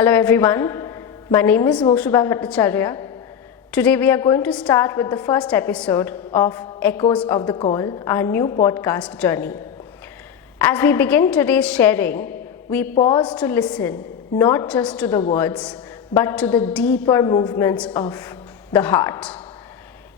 Hello everyone, my name is Mousubha Bhattacharya. Today we are going to start with the first episode of Echoes of the Call, our new podcast journey. As we begin today's sharing, we pause to listen not just to the words but to the deeper movements of the heart.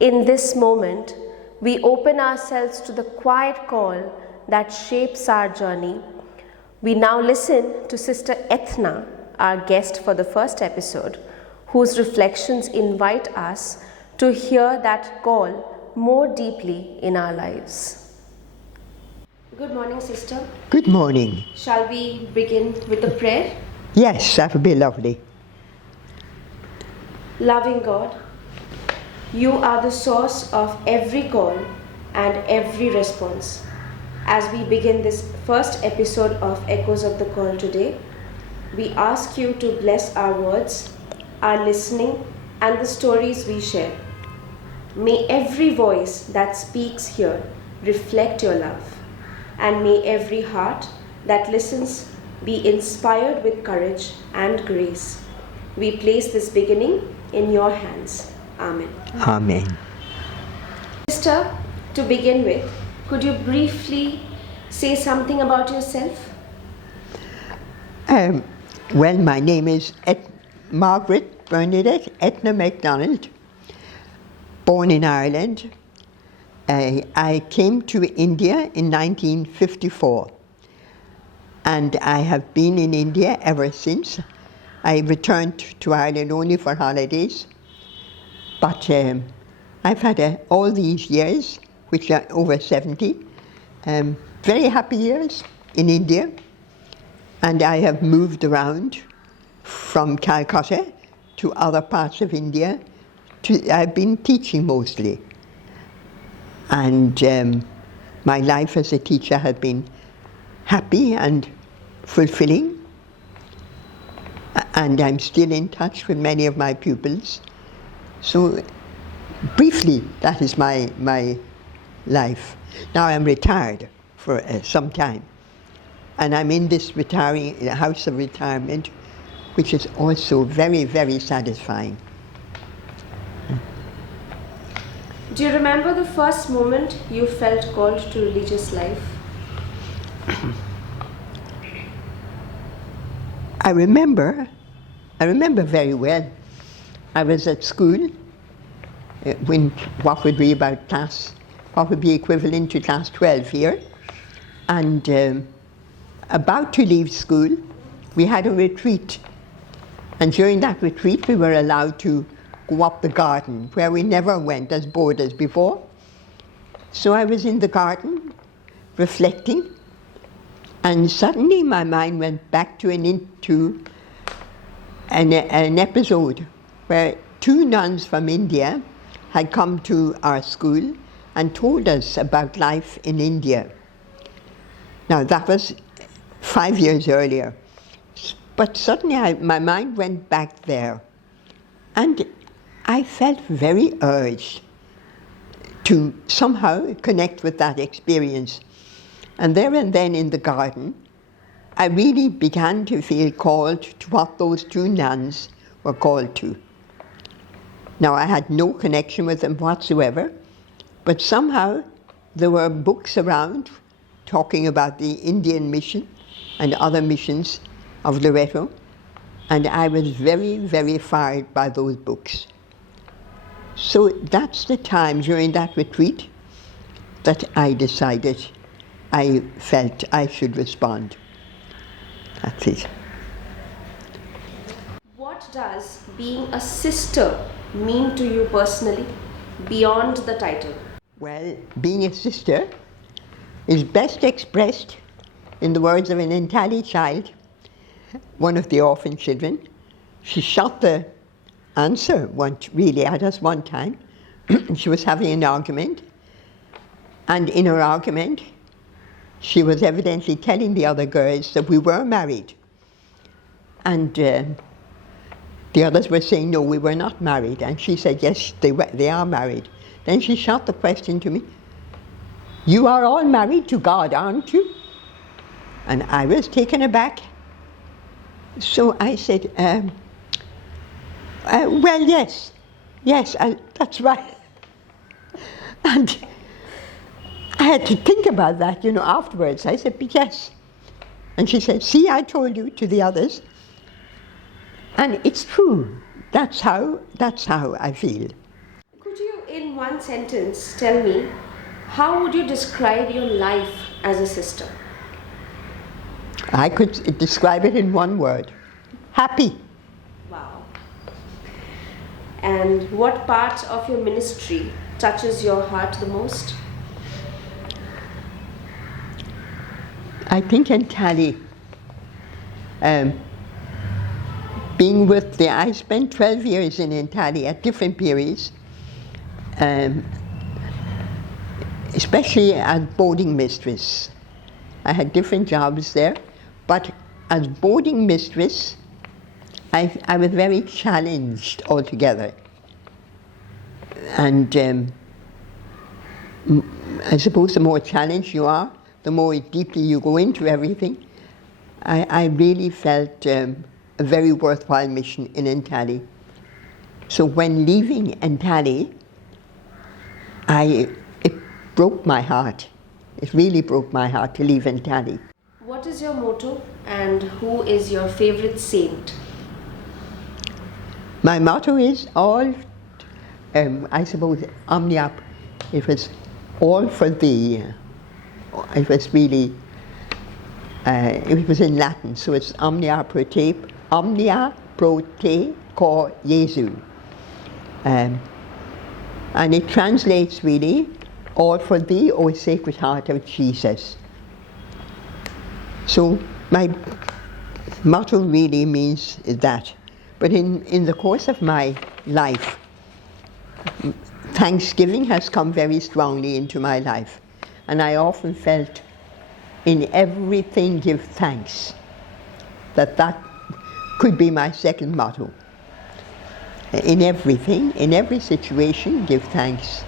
In this moment, we open ourselves to the quiet call that shapes our journey. We now listen to Sister Eithne, our guest for the first episode, whose reflections invite us to hear that call more deeply in our lives. Good morning, Sister. Good morning. Shall we begin with a prayer? Yes, that would be lovely. Loving God, you are the source of every call and every response. As we begin this first episode of Echoes of the Call today, we ask you to bless our words, our listening, and the stories we share. May every voice that speaks here reflect your love, and may every heart that listens be inspired with courage and grace. We place this beginning in your hands. Amen. Amen. Sister, to begin with, could you briefly say something about yourself? Well, my name is Margaret Bernadette Eithne McDonald, born in Ireland. I came to India in 1954, and I have been in India ever since. I returned to Ireland only for holidays, but I've had all these years, which are over 70, very happy years in India. And I have moved around from Calcutta to other parts of India. I've been teaching mostly. And my life as a teacher has been happy and fulfilling. And I'm still in touch with many of my pupils. So briefly, that is my life. Now I'm retired for some time. And I'm in this house of retirement, which is also very, very satisfying. Do you remember the first moment you felt called to religious life? I remember very well. I was at school when what would be equivalent to class 12 here, and about to leave school, we had a retreat. And during that retreat, we were allowed to go up the garden, where we never went as boarders before. So I was in the garden, reflecting, and suddenly my mind went back to an episode where two nuns from India had come to our school and told us about life in India. Now that was 5 years earlier. But suddenly my mind went back there, and I felt very urged to somehow connect with that experience. And there and then in the garden, I really began to feel called to what those two nuns were called to. Now I had no connection with them whatsoever, but somehow there were books around talking about the Indian mission and other missions of Loreto, and I was very, very fired by those books. So that's the time during that retreat that I decided I felt I should respond. That's it. What does being a sister mean to you personally, beyond the title? Well, being a sister is best expressed in the words of an Entali child, one of the orphan children. She shot the answer at us one time. She was having an argument, and in her argument, she was evidently telling the other girls that we were married. And the others were saying, no, we were not married. And she said, yes, they are married. Then she shot the question to me, you are all married to God, aren't you? And I was taken aback. So I said, well, yes, that's right. And I had to think about that, afterwards. I said, but yes. And she said, see, I told you, to the others. And it's true. That's how I feel. Could you, in one sentence, tell me, how would you describe your life as a sister? I could describe it in one word. Happy. Wow. And what part of your ministry touches your heart the most? I think in Tally, being with I spent 12 years in Tally at different periods, especially as boarding mistress. I had different jobs there, but as boarding mistress, I was very challenged altogether. And I suppose the more challenged you are, the more deeply you go into everything. I really felt a very worthwhile mission in Entally. So when leaving Entally, it broke my heart. It really broke my heart to leave Entally. What is your motto and who is your favorite saint? My motto is I suppose, omnia. It was all for thee. It was really, it was in Latin, so it's omnia prote cor Jesu. And it translates really, all for thee, O Sacred Heart of Jesus. So my motto really means that. But in the course of my life, Thanksgiving has come very strongly into my life. And I often felt in everything give thanks. That could be my second motto. In everything, in every situation, give thanks.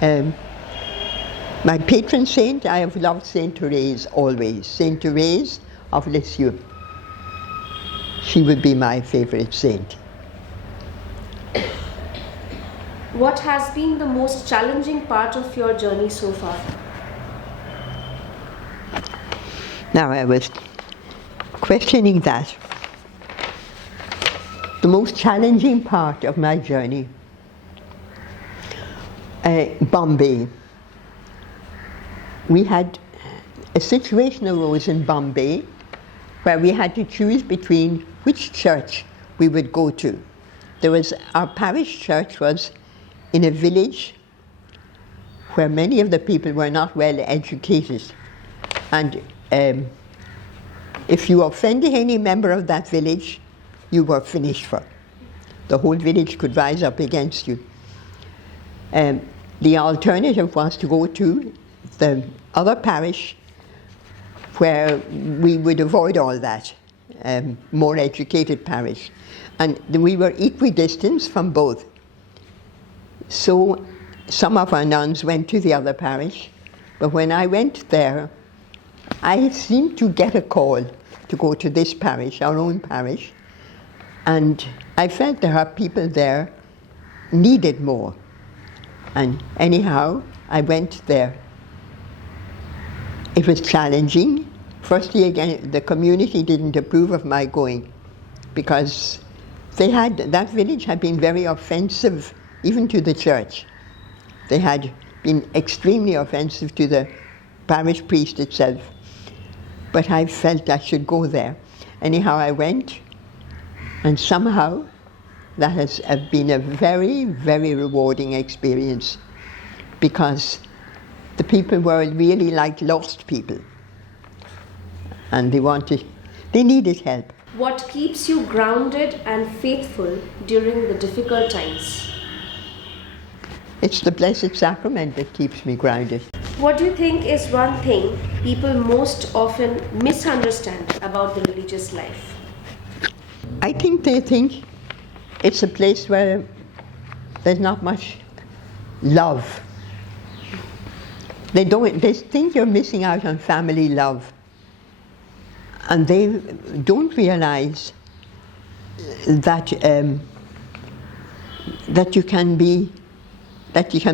My patron saint, I have loved Saint Therese always. Saint Therese of Lisieux. She would be my favorite saint. What has been the most challenging part of your journey so far? Now I was questioning that. The most challenging part of my journey, Bombay. We had a situation arose in Bombay where we had to choose between which church we would go to. Our parish church was in a village where many of the people were not well educated. And if you offended any member of that village, you were finished for. The whole village could rise up against you. The alternative was to go to the other parish where we would avoid all that, more educated parish. And we were equidistant from both. So some of our nuns went to the other parish, but when I went there, I seemed to get a call to go to this parish, our own parish, and I felt that our people there needed more. And anyhow, I went there. It was challenging. Firstly, again, the community didn't approve of my going because that village had been very offensive even to the church. They had been extremely offensive to the parish priest itself. But I felt I should go there. Anyhow, I went, and somehow that has been a very, very rewarding experience because the people were really like lost people. And they needed help. What keeps you grounded and faithful during the difficult times? It's the Blessed Sacrament that keeps me grounded. What do you think is one thing people most often misunderstand about the religious life? I think they think it's a place where there's not much love. They think you're missing out on family love. And they don't realize that that you can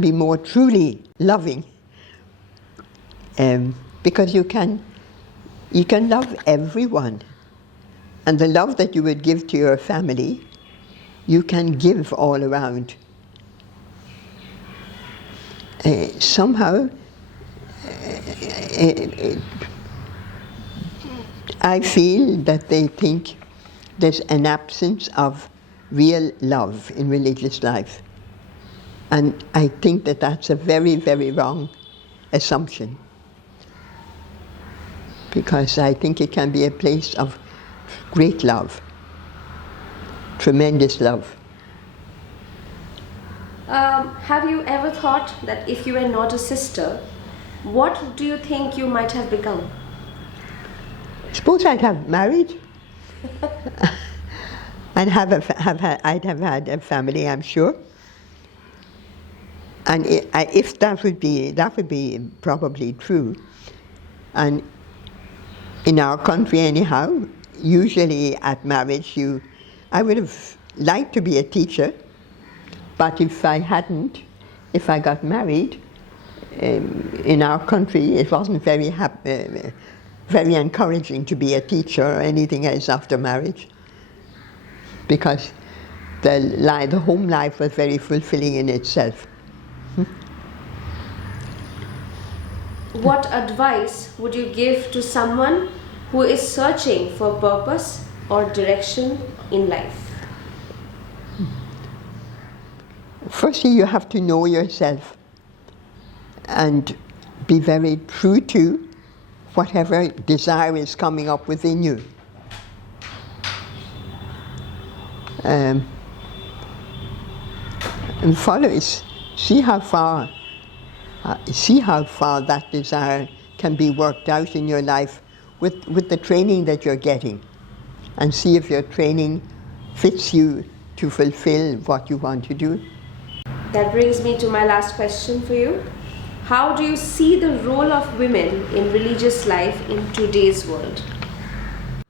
be more truly loving, because you can love everyone, and the love that you would give to your family, you can give all around. Somehow, I feel that they think there's an absence of real love in religious life. And I think that that's a very, very wrong assumption. Because I think it can be a place of great love, tremendous love. Have you ever thought that if you were not a sister, what do you think you might have become? Suppose I'd have married, and I'd have had a family, I'm sure. And if that would be probably true. And in our country, anyhow, usually at marriage, I would have liked to be a teacher, but if I got married, in our country, it wasn't very encouraging to be a teacher or anything else after marriage, because the home life was very fulfilling in itself. What advice would you give to someone who is searching for purpose or direction in life? Firstly, you have to know yourself and be very true to whatever desire is coming up within you. And follow it. See how far that desire can be worked out in your life with the training that you're getting, and see if your training fits you to fulfill what you want to do. That brings me to my last question for you. How do you see the role of women in religious life in today's world?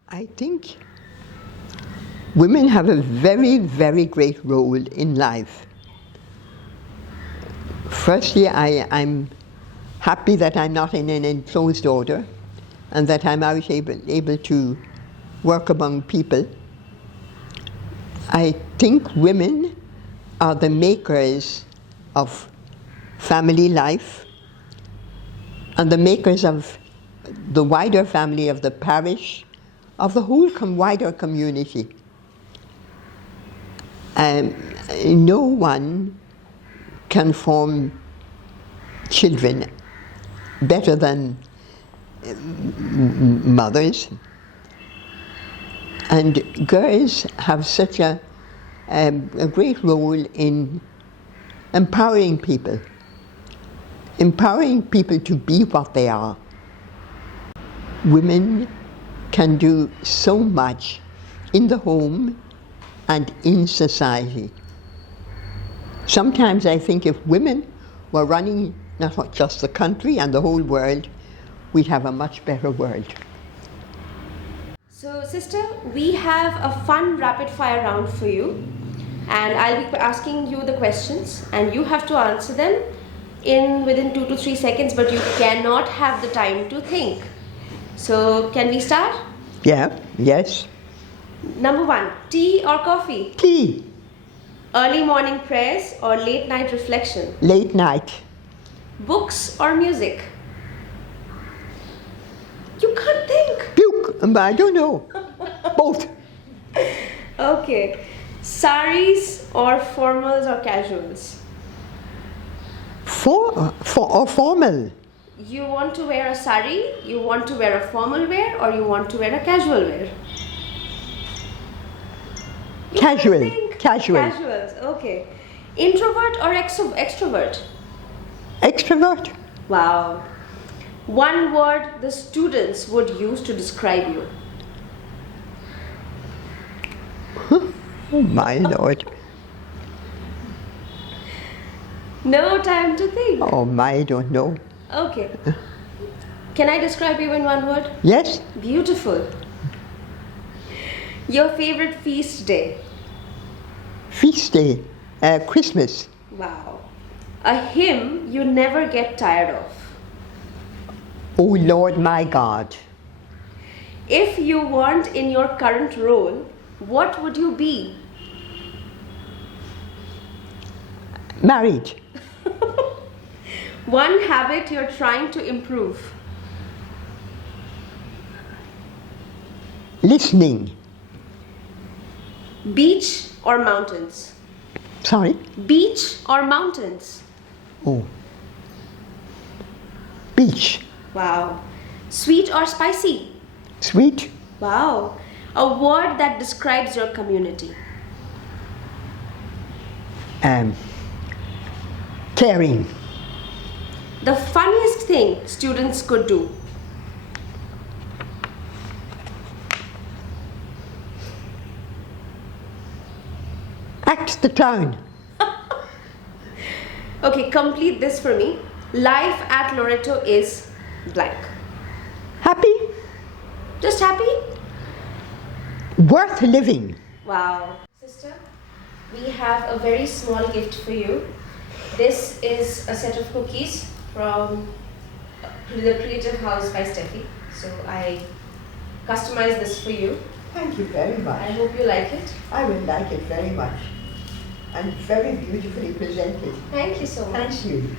I think women have a very, very great role in life. Firstly, I'm happy that I'm not in an enclosed order, and that I'm out able to work among people. I think women are the makers of family life, and the makers of the wider family, of the parish, of the whole wider community. No one can form children better than mothers. And girls have such a great role in empowering people to be what they are. Women can do so much in the home and in society. Sometimes I think if women were running not just the country and the whole world, we'd have a much better world. So, sister, we have a fun rapid fire round for you, and I'll be asking you the questions, and you have to answer them within 2 to 3 seconds, but you cannot have the time to think. So, can we start? Yeah, yes. Number 1, tea or coffee? Tea. Early morning prayers or late night reflection? Late night. Books or music? You can't think. Puke. I don't know. Both. Okay. Saris or formals or casuals? Formal. You want to wear a sari, you want to wear a formal wear, or you want to wear a casual wear? Casual. Casuals, okay. Introvert or extrovert? Extrovert. Wow. One word the students would use to describe you. Oh my Lord. No time to think. Oh my, I don't know. Okay. Can I describe you in one word? Yes. Beautiful. Your favorite feast day? Feast day, Christmas. Wow. A hymn you never get tired of? O Lord my God. If you weren't in your current role, what would you be? Married. One habit you're trying to improve? Listening. Beach or mountains? Sorry? Beach or mountains? Oh. Beach. Wow. Sweet or spicy? Sweet. Wow. A word that describes your community? Caring. The funniest thing students could do? Act the clown. Okay, complete this for me. Life at Loreto is blank. Happy. Just happy? Worth living. Wow. Sister, we have a very small gift for you. This is a set of cookies from the Creative House by Steffi. So I customized this for you. Thank you very much. I hope you like it. I will like it very much. And very beautifully presented. Thank you so much. Thank you.